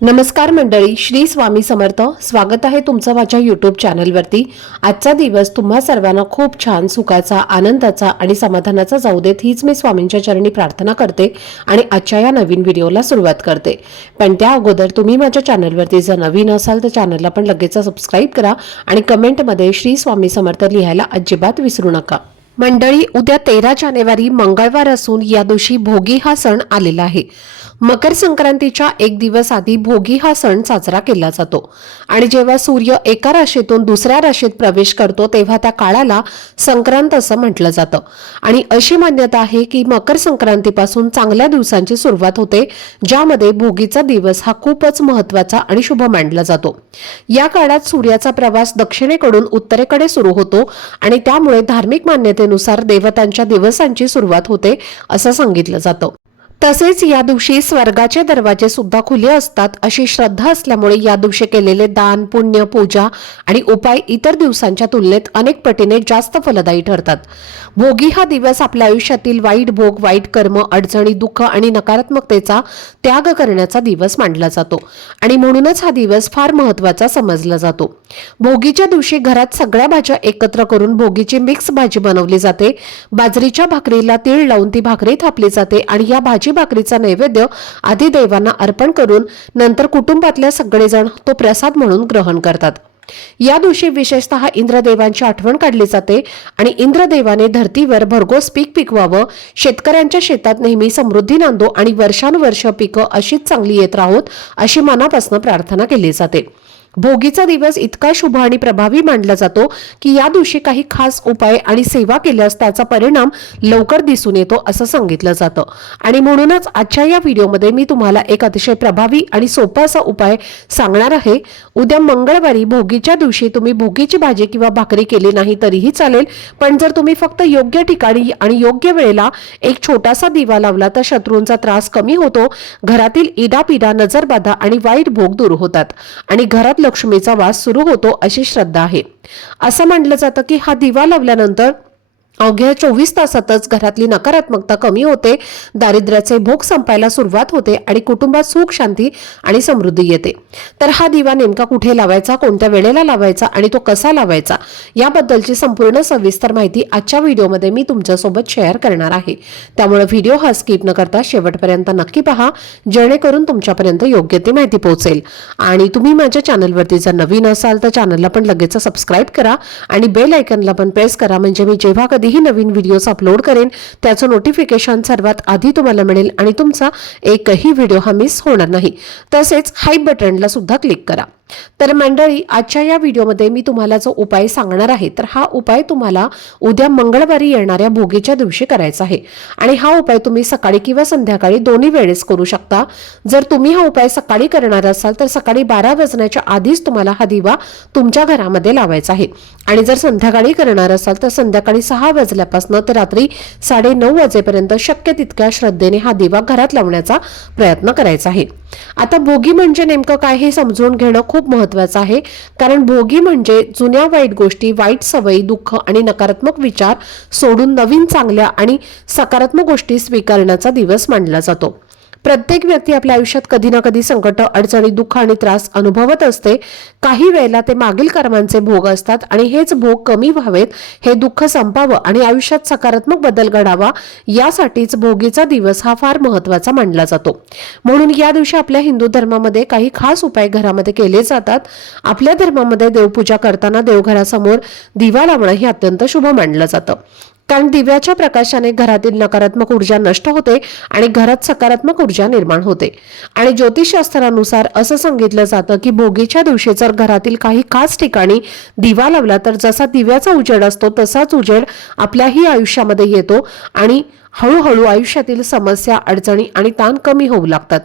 नमस्कार मंडळी, श्री स्वामी समर्थ. स्वागत आहे तुमचं माझ्या यूट्यूब चॅनलवरती. आजचा दिवस तुम्हा सर्वांना खूप छान, सुखाचा, आनंदाचा आणि समाधानाचा जाऊ देत, हीच मी स्वामींच्या चरणी प्रार्थना करते आणि आजच्या या नवीन व्हिडिओला सुरुवात करते. पण त्या अगोदर तुम्ही माझ्या चॅनलवरती जर नवीन असाल तर चॅनलला पण लगेच सबस्क्राईब करा आणि कमेंटमध्ये श्री स्वामी समर्थ लिहायला अजिबात विसरू नका. मंडळी, उद्या 13 जानेवारी मंगळवार असून या दिवशी भोगी हा सण आलेला आहे. मकर संक्रांतीच्या एक दिवस आधी भोगी हा सण साजरा केला जातो आणि जेव्हा सूर्य एका राशीतून दुसऱ्या राशीत प्रवेश करतो तेव्हा त्या काळाला संक्रांत असं म्हटलं जातं. आणि अशी मान्यता आहे की मकर संक्रांतीपासून चांगल्या दिवसांची सुरुवात होते, ज्यामध्ये भोगीचा दिवस हा खूपच महत्त्वाचा आणि शुभ मानला जातो. या काळात सूर्याचा प्रवास दक्षिणेकडून उत्तरेकडे सुरू होतो आणि त्यामुळे धार्मिक मान्यतेनुसार देवतांच्या दिवसांची सुरुवात होते असं सांगितलं जातं. तसेच या दिवशी स्वर्गाचे दरवाजे सुद्धा खुले असतात अशी श्रद्धा असल्यामुळे या दिवशी केलेले दान, पुण्य, पूजा आणि उपाय इतर दिवसांच्या तुलनेत अनेक पटीने जास्त फलदायी ठरतात. भोगी हा दिवस आपल्या आयुष्यातील वाईट भोग, वाईट कर्म, अडचणी, दुःख आणि नकारात्मकतेचा त्याग करण्याचा दिवस मानला जातो आणि म्हणूनच हा दिवस फार महत्त्वाचा समजला जातो. भोगीच्या दिवशी घरात सगळ्या भाज्या एकत्र करून भोगीची मिक्स भाजी बनवली जाते. बाजरीच्या भाकरीला तीळ लावून ती भाकरी थापली जाते आणि या भाकरीचा नैवेद्य आधी देवांना अर्पण करून नंतर कुटुंबातल्या सगळेजण तो प्रसाद म्हणून ग्रहण करतात. या दिवशी विशेषतः इंद्रदेवांची आठवण काढली जाते आणि इंद्रदेवाने धर्तीवर भरघोस पीक पिकवावं, शेतकऱ्यांच्या शेतात नेहमी समृद्धी नांदो आणि वर्षानुवर्ष पिकं अशीच चांगली येत राहोत अशी मनापासून प्रार्थना केली जाते. भोगीचा दिवस इतका शुभ आणि प्रभावी मानला जातो की या दिवशी काही खास उपाय आणि सेवा केल्यास त्याचा परिणाम लवकर दिसून येतो असं सांगितलं जातं. आणि म्हणूनच आजच्या या व्हिडिओमध्ये मी तुम्हाला एक अतिशय प्रभावी आणि सोपा असा उपाय सांगणार आहे. उद्या मंगळवारी भोगीच्या दिवशी तुम्ही भोगीची भाजी किंवा भाकरी केली नाही तरीही चालेल, पण जर तुम्ही फक्त योग्य ठिकाणी आणि योग्य वेळेला एक छोटासा दिवा लावला तर शत्रूंचा त्रास कमी होतो, घरातील इडापिडा, नजरबाधा आणि वाईट भोग दूर होतात आणि घरात लक्ष्मीचा वास सुरू होतो अशी श्रद्धा आहे. असं म्हटलं जातं की हा दिवा लावल्यानंतर अवघ्या 24 तासातच घरातली नकारात्मकता कमी होते, दारिद्र्याचे भोग संपायला सुरुवात होते आणि कुटुंबात सुख, शांती आणि समृद्धी येते. तर हा दिवा नेमका कुठे लावायचा, कोणत्या वेळेला लावायचा आणि तो कसा लावायचा याबद्दलची संपूर्ण सविस्तर माहिती आजच्या व्हिडिओमध्ये मी तुमच्यासोबत शेअर करणार आहे. त्यामुळे व्हिडिओ हा स्किप न करता शेवटपर्यंत नक्की पहा, जेणेकरून तुमच्यापर्यंत योग्य ती माहिती पोहोचेल. आणि तुम्ही माझ्या चॅनलवरती जर नवीन असाल तर चॅनलला पण लगेच सबस्क्राईब करा आणि बेल आयकॉनला पण प्रेस करा, म्हणजे मी जेव्हा ही नवीन व्हिडिओज अपलोड करेन त्याचं नोटिफिकेशन सर्वात आधी तुम्हाला मिळेल आणि तुमचा एकही व्हिडिओ हा मिस होणार नाही. तसेच हाय बटनला सुद्धा क्लिक करा. तर मंडळी, आजच्या या व्हिडिओमध्ये मी तुम्हाला जो उपाय सांगणार आहे तर हा उपाय तुम्हाला उद्या मंगळवारी येणाऱ्या भोगीच्या दिवशी करायचा आहे आणि हा उपाय तुम्ही सकाळी किंवा संध्याकाळी दोन्ही वेळेस करू शकता. जर तुम्ही हा उपाय सकाळी करणार असाल तर सकाळी 12 वाजण्याच्या आधीच तुम्हाला हा दिवा तुमच्या घरामध्ये लावायचा आहे आणि जर संध्याकाळी करणार असाल तर संध्याकाळी 6 वाजल्यापासून ते रात्री 9:30 वाजेपर्यंत शक्य तितक्या श्रद्धेने हा दिवा घरात लावण्याचा प्रयत्न करायचा आहे. आता भोगी म्हणजे नेमकं काय हे समजून घेणं खूप महत्त्वाचं आहे, कारण भोगी म्हणजे जुन्या वाईट गोष्टी, वाईट सवयी, दुःख आणि नकारात्मक विचार सोडून नवीन चांगल्या आणि सकारात्मक गोष्टी स्वीकारण्याचा दिवस मानला जातो. प्रत्येक व्यक्ती आपल्या आयुष्यात कधी ना कधी संकट, अडचणी, दुःख आणि त्रास अनुभवत असते. काही वेळेला ते मागील कर्मांचे भोग असतात आणि हेच भोग कमी व्हावेत, हे दुःख संपावं आणि आयुष्यात सकारात्मक बदल घडावा यासाठीच भोगीचा दिवस हा फार महत्त्वाचा मानला जातो. म्हणून या दिवशी आपल्या हिंदू धर्मामध्ये काही खास उपाय घरामध्ये केले जातात. आपल्या धर्मामध्ये देवपूजा करताना देवघरासमोर दिवा लावणं हे अत्यंत शुभ मानलं जातं, कारण दिव्याच्या प्रकाशाने घरातील नकारात्मक ऊर्जा नष्ट होते आणि घरात सकारात्मक ऊर्जा निर्माण होते. आणि ज्योतिषशास्त्रानुसार असं सांगितलं जातं की भोगीच्या दिवशी जर घरातील काही खास ठिकाणी दिवा लावला तर जसा दिव्याचा उजेड असतो तसाच उजेड आपल्याही आयुष्यामध्ये येतो आणि हळूहळू आयुष्यातील समस्या, अडचणी आणि ताण कमी होऊ लागतात.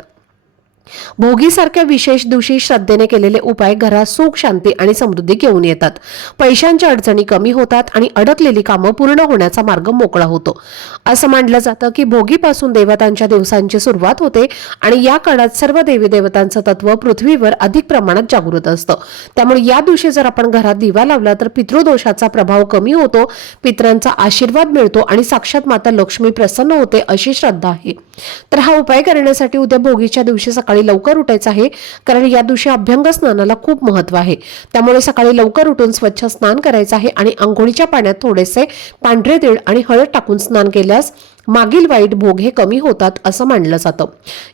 भोगीसारख्या विशेष दिवशी श्रद्धेने केलेले उपाय घरात सुख, शांती आणि समृद्धी घेऊन येतात. पैशांच्या अडचणी कमी होतात आणि अडकलेली कामं पूर्ण होण्याचा मार्ग मोकळा होतो. असं मानलं जातं की भोगीपासून देवतांच्या दिवसांची सुरुवात होते आणि या काळात सर्व देवी देवतांचं तत्व पृथ्वीवर अधिक प्रमाणात जागृत असतं. त्यामुळे या दिवशी जर आपण घरात दिवा लावला तर पितृदोषाचा प्रभाव कमी होतो, पितरांचा आशीर्वाद मिळतो आणि साक्षात माता लक्ष्मी प्रसन्न होते अशी श्रद्धा आहे. तर हा उपाय करण्यासाठी उद्या भोगीच्या दिवशी सकाळी सकाळी लवकर उठायचं आहे, कारण या दिवशी अभ्यंग स्नानाला खूप महत्त्व आहे. त्यामुळे सकाळी लवकर उठून स्वच्छ स्नान करायचं आहे आणि अंघोळीच्या पाण्यात थोडेसे पांढरे तीळ आणि हळद टाकून स्नान केल्यास मागील वाईट भोग हे कमी होतात असं मानलं जातं.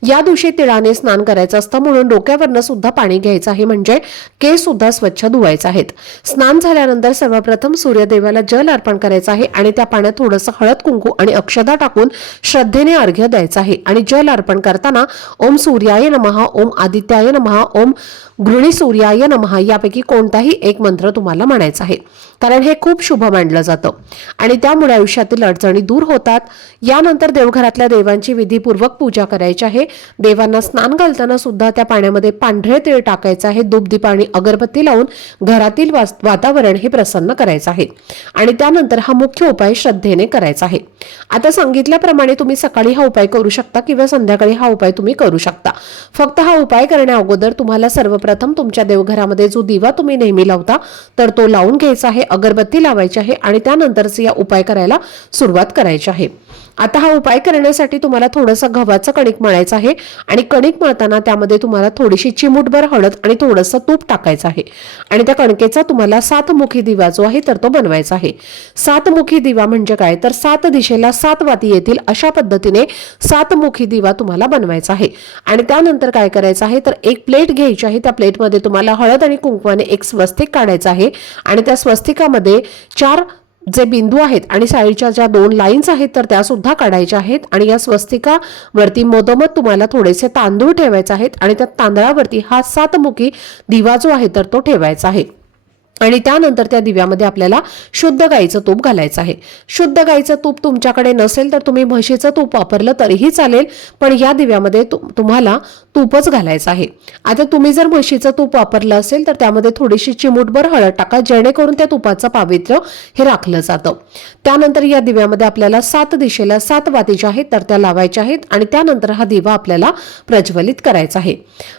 या दिवशी तिळाने स्नान करायचं असतं, म्हणून डोक्यावरनं सुद्धा पाणी घ्यायचं आहे, म्हणजे केस सुद्धा स्वच्छ धुवायचे आहेत. स्नान झाल्यानंतर सर्वप्रथम सूर्यदेवाला जल अर्पण करायचं आहे आणि त्या पाण्यात थोडंसं हळद कुंकू आणि अक्षता टाकून श्रद्धेने अर्घ्य द्यायचं आहे. आणि जल अर्पण करताना ओम सूर्याय नमः, ओम आदित्याय नमः, ओम गृणी सूर्याय नमः यापैकी कोणताही एक मंत्र तुम्हाला म्हणायचा आहे, कारण हे खूप शुभ मानलं जातं आणि त्यामुळे आयुष्यातील अडचणी दूर होतात. यानंतर देवघरातल्या देवांची विधीपूर्वक पूजा करायची आहे. देवांना स्नान घालताना सुद्धा त्या पाण्यामध्ये पांढरे तीळ टाकायचं आहे. धूपदीप आणि अगरबत्ती लावून घरातील वातावरण हे प्रसन्न करायचं आहे आणि त्यानंतर हा मुख्य उपाय श्रद्धेने करायचा आहे. आता सांगितल्याप्रमाणे तुम्ही सकाळी हा उपाय करू शकता किंवा संध्याकाळी हा उपाय तुम्ही करू शकता. फक्त हा उपाय करण्या अगोदर तुम्हाला सर्वप्रथम तुमच्या देवघरामध्ये जो दिवा तुम्ही नेहमी लावता तर तो लावून घ्यायचा आहे, अगरबत्ती लावायची आहे आणि त्यानंतरच या उपाय करायला सुरुवात करायची आहे. आता हा उपाय करण्यासाठी तुम्हाला थोडंसं गव्हाचं कणिक मळायचं आहे आणि कणिक मळताना त्यामध्ये तुम्हाला थोडीशी चिमूटभर हळद आणि थोडंसं तूप टाकायचं आहे आणि त्या कणकेचा तुम्हाला 7 मुखी दिवा जो आहे तर तो बनवायचा आहे. 7 मुखी दिवा म्हणजे काय, तर 7 दिशेला 7 वाती येतील अशा पद्धतीने 7 मुखी दिवा तुम्हाला बनवायचा आहे. आणि त्यानंतर काय करायचं आहे, तर एक प्लेट घ्यायची आहे. त्या प्लेटमध्ये तुम्हाला हळद आणि कुंकवाने एक स्वस्तिक काढायचं आहे आणि त्या स्वस्तिकामध्ये 4 जे बिंदू आहेत आणि साईडच्या ज्या 2 लाईन्स आहेत तर त्या सुद्धा काढायच्या आहेत आणि या स्वस्तिकावरती मधोमध तुम्हाला थोडेसे तांदूळ ठेवायचे आहेत आणि त्या तांदळावरती हा 7 मुखी दिवा जो आहे तर तो ठेवायचा आहे. आणि त्यानंतर त्या दिव्यामध्ये आपल्याला शुद्ध गाईचं तूप घालायचं आहे. शुद्ध गाईचं तूप तुमच्याकडे नसेल तर तुम्ही म्हशीचं तूप वापरलं तरीही चालेल, पण या दिव्यामध्ये तुम्हाला तूपच घालायचं आहे. आता तुम्ही जर म्हशीचं तूप वापरलं असेल तर त्यामध्ये थोडीशी चिमूटभर हळद टाका, जेणेकरून त्या तुपाचं पावित्र्य हे राखलं जातं. त्यानंतर या दिव्यामध्ये आपल्याला 7 दिशेला 7 वाती ज्या आहेत तर त्या लावायच्या आहेत आणि त्यानंतर हा दिवा आपल्याला प्रज्वलित करायचा आहे.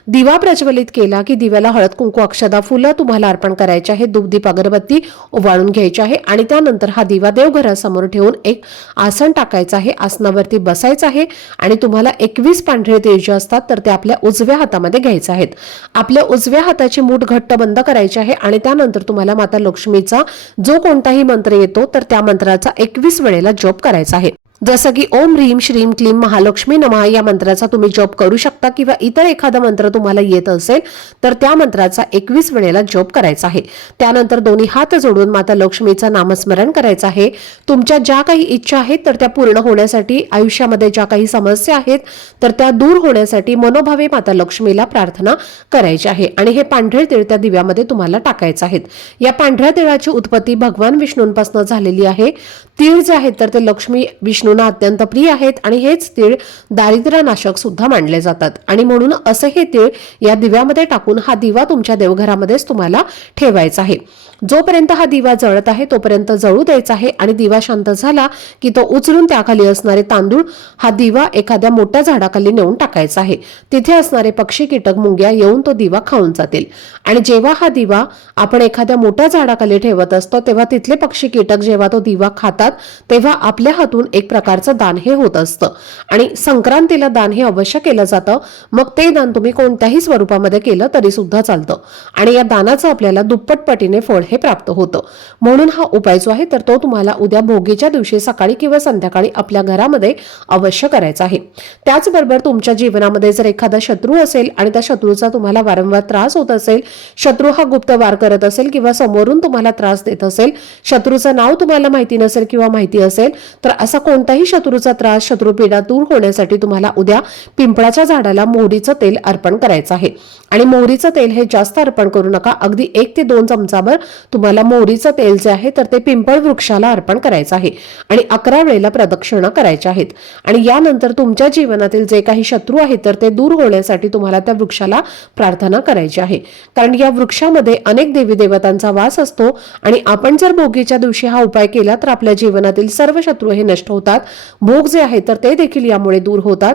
दिवा प्रज्वलित केला की दिव्याला हळद कुंकू अक्षदा फुलं तुम्हाला अर्पण करायचे आहे. धूपदीप अगरबत्ती ओवाळून घ्यायची आहे आणि त्यानंतर हा दिवा देवघरासमोर ठेवून एक आसन टाकायचं आहे. आसनावरती बसायचं आहे आणि तुम्हाला 21 पांढरे तीळ जे असतात तर ते आपल्या उजव्या हातामध्ये घ्यायचे आहेत. आपल्या उजव्या हाताची मूठ घट्ट बंद करायची आहे आणि त्यानंतर तुम्हाला माता लक्ष्मीचा जो कोणताही मंत्र येतो तर त्या मंत्राचा 21 वेळेला जप करायचा आहे. जसं की ओम ह्रीम श्रीम क्लीम महालक्ष्मी नमः या मंत्राचा तुम्ही जप करू शकता किंवा इतर एखादा मंत्र तुम्हाला येत असेल तर त्या मंत्राचा 21 वेळेला जप करायचा आहे. त्यानंतर दोन्ही हात जोडून माता लक्ष्मीचं नामस्मरण करायचं आहे. तुमच्या ज्या काही इच्छा आहेत तर त्या पूर्ण होण्यासाठी, आयुष्यामध्ये ज्या काही समस्या आहेत तर त्या दूर होण्यासाठी मनोभावे माता लक्ष्मीला प्रार्थना करायची आहे आणि हे पांढरे तीळ त्या दिव्यामध्ये तुम्हाला टाकायचे आहेत. या पांढऱ्या तिळाची उत्पत्ती भगवान विष्णूंपासून झालेली आहे. तीळ जे आहेत तर ते लक्ष्मी विष्णूंना अत्यंत प्रिय आहेत आणि हेच तीळ दारिद्र्य नाशक सुद्धा मानले जातात आणि म्हणून असं हे तीळ या दिव्यामध्ये टाकून हा दिवा तुमच्या देवघरामध्येच तुम्हाला ठेवायचा आहे. जोपर्यंत हा दिवा जळत आहे तोपर्यंत जळू द्यायचा आहे आणि दिवा शांत झाला की तो उचलून त्याखाली असणारे तांदूळ हा दिवा एखाद्या मोठ्या झाडाखाली नेऊन टाकायचा आहे. तिथे असणारे पक्षी, कीटक, मुंग्या येऊन तो दिवा खाऊन जातील आणि जेव्हा हा दिवा आपण एखाद्या मोठ्या झाडाखाली ठेवत असतो तेव्हा तिथले पक्षी, कीटक जेव्हा तो दिवा खातात तेव्हा आपल्या हातून एक प्रकारचं दान हे होत असतं आणि संक्रांतीला दान हे अवश्य केलं जातं. मग ते दान तुम्ही कोणत्याही स्वरूपामध्ये केलं तरी सुद्धा चालतं आणि या दानाचं आपल्याला दुप्पट पटीने फळ हे प्राप्त होतं. म्हणून हा उपाय जो आहे तर तो तुम्हाला उद्या भोगीच्या दिवशी सकाळी किंवा संध्याकाळी आपल्या घरामध्ये अवश्य करायचा आहे. त्याचबरोबर तुमच्या जीवनामध्ये जर एखादा शत्रू असेल आणि त्या शत्रूचा तुम्हाला वारंवार त्रास होत असेल, शत्रू हा गुप्त वार करत असेल किंवा समोरून तुम्हाला त्रास देत असेल, शत्रूचं नाव तुम्हाला माहिती नसेल किंवा माहिती असेल तर असा कोणताही शत्रूचा त्रास, शत्रुपीडा दूर होण्यासाठी तुम्हाला उद्या पिंपळाच्या झाडाला मोहरीचं तेल अर्पण करायचं आहे आणि मोहरीचं तेल हे जास्त अर्पण करू नका. अगदी 1 ते 2 चमचाभर तुम्हाला मोहरीचं तेल जे आहे तर ते पिंपळ वृक्षाला अर्पण करायचं आहे आणि 11 वेळेला प्रदक्षिणा करायच्या आहेत आणि यानंतर तुमच्या जीवनातील जे काही शत्रू आहेत तर ते दूर होण्यासाठी तुम्हाला त्या वृक्षाला प्रार्थना करायची आहे. कारण या वृक्षामध्ये अनेक देवी देवतांचा वास असतो आणि आपण जर भोगीच्या दिवशी हा उपाय केला तर आपल्या जीवनातील सर्व शत्रू हे नष्ट होतात होतात, भोग जे आहे तर ते देखील यामुळे दूर होतात।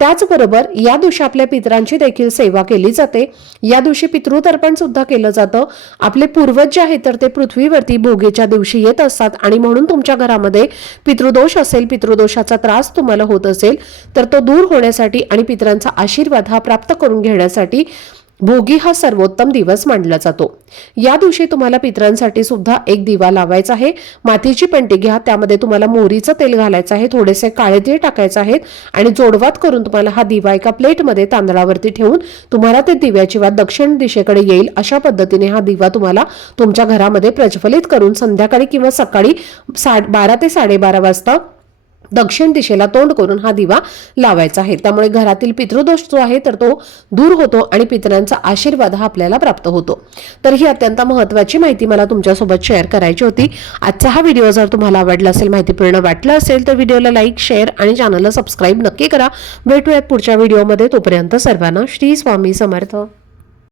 त्याचबरोबर या दिवशी आपल्या पितरांची देखील सेवा केली जाते। या दिवशी पितृतर्पण सुद्धा केलं जातं। आपले पूर्वज जे आहेत तर ते पृथ्वीवरती भोगीच्या दिवशी येत असतात आणि म्हणून तुमच्या घरामध्ये पितृदोष असेल, पितृदोषाचा त्रास तुम्हाला होत असेल तर तो दूर होण्यासाठी आणि पितरांचा आशीर्वाद हा प्राप्त करून घेण्यासाठी भोगी हा सर्वोत्तम दिवस मानला जातो। या दिवशी तुम्हाला पितरांसाठी सुद्धा एक दिवा लावायचा आहे। मातीची पेंटी घ्या, त्यामध्ये तुम्हाला मोहरीचं तेल घालायचं आहे, थोडेसे काळे तीळ टाकायचे आहेत आणि जोडवात करून तुम्हाला हा दिवा एका प्लेटमध्ये तांदळावरती ठेवून तुम्हाला ते दिव्याची वात दक्षिण दिशेकडे येईल अशा पद्धतीने हा दिवा तुम्हाला तुमच्या घरामध्ये प्रज्वलित करून संध्याकाळी किंवा सकाळी 12 ते 12:30 वाजता दक्षिण दिशेला तोंड करून हा दिवा लावायचा आहे। त्यामुळे घरातील पितृदोष जो आहे तर तो दूर होतो आणि पितरांचा आशीर्वाद हा आपल्याला प्राप्त होतो। तर ही अत्यंत महत्त्वाची माहिती मला तुमच्यासोबत शेअर करायची होती। आजचा हा व्हिडिओ जर तुम्हाला आवडला असेल, माहितीपूर्ण वाटला असेल तर व्हिडिओला लाईक, शेअर आणि चॅनलला सबस्क्राईब नक्की करा। भेटूयात पुढच्या व्हिडिओमध्ये, तोपर्यंत सर्वांना श्री स्वामी समर्थ।